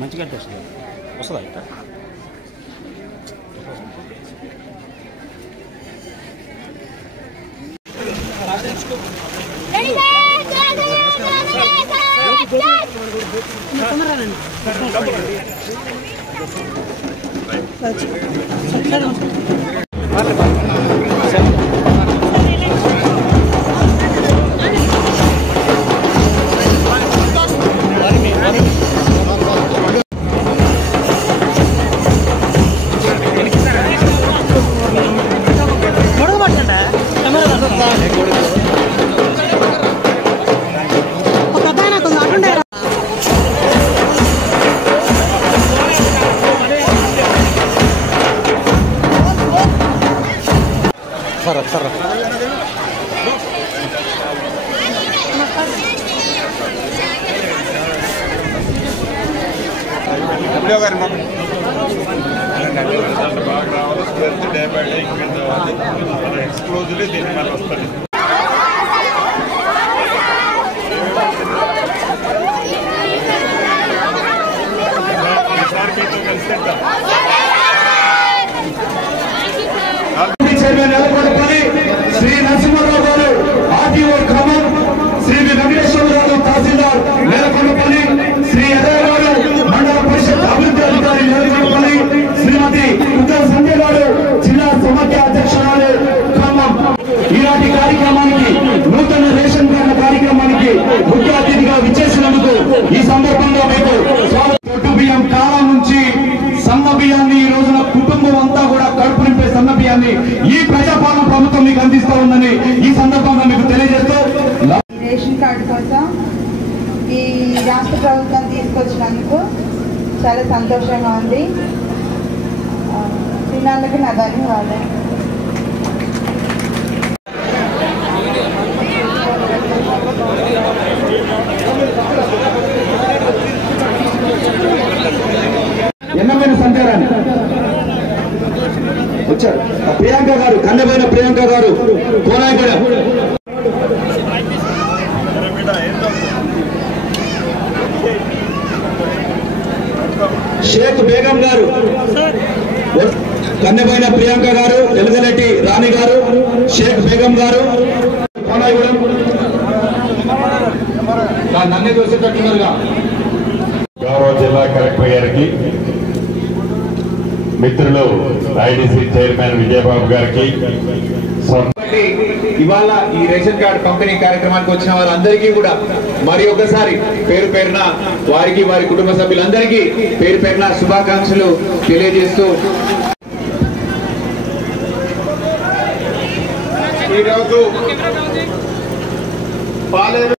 మంచి గంట వస్తుంది వస్తుందా ఇట్లా ఎక్స్క్లూజివ్లీ దీని మళ్ళీ వస్తుంది. శ్రీ నరసింహారావు గారు ఆర్టీఓ క్రమం, శ్రీ వెంకటేశ్వరరావు తహసీల్దార్ నేలకొండపల్లి, శ్రీ అజయ్ గారు మండల పరిషత్ అభివృద్ధి అధికారి నేలకొండపల్లి, శ్రీమతి ఉత్తర సంజయ్ గారు జిల్లా సమాఖ్య అధ్యక్షురాలు క్రమం. ఈనాటి కార్యక్రమానికి నూతన రేషన్ కార్డుల కార్యక్రమానికి ముఖ్య అతిథిగా విచ్చేసినందుకు ఈ సందర్భంగా మీకు పొట్టు బియ్యం కాలం నుంచి సన్న బియ్యాన్ని ఈ రోజున కుటుంబం అంతా కూడా కడుపు నింపే సన్న బియ్యాన్ని ఈ ప్రజాపాలన ప్రభుత్వం మీకు అందిస్తా ఉందని ఈ సందర్భంగా మీకు తెలియజేస్తూ, రేషన్ కార్డు కోసం ఈ రాష్ట్ర ప్రభుత్వం తీసుకొచ్చినందుకు చాలా సంతోషంగా ఉంది. చిన్నాళ్ళకి నా ధన్యవాదాలు. ఎన్నమైన సంచారాన్ని వచ్చారు ప్రియాంక గారు, కన్నెపోయిన ప్రియాంక గారు కోనాయగూడ, షేక్ బేగం గారు, కన్నెపోయిన ప్రియాంక గారు, ఎలుగలెట్టి రాణి గారు, షేక్ బేగం గారు కోనాయగూడెం. నన్ను చూసేటట్టున్నారుగా గౌరవ జిల్లా కలెక్టర్ గారికి, మిత్రులు ఐడిసి చైర్మన్ విజయబాబు గారికి, ఇవాళ ఈ రేషన్ కార్డు పంపిణీ కార్యక్రమానికి వచ్చిన వారందరికీ కూడా మరి ఒకసారి పేరు పేరున వారికి వారి కుటుంబ సభ్యులందరికీ పేరు పేరున శుభాకాంక్షలు తెలియజేస్తూ ఈరోజు పాలేరు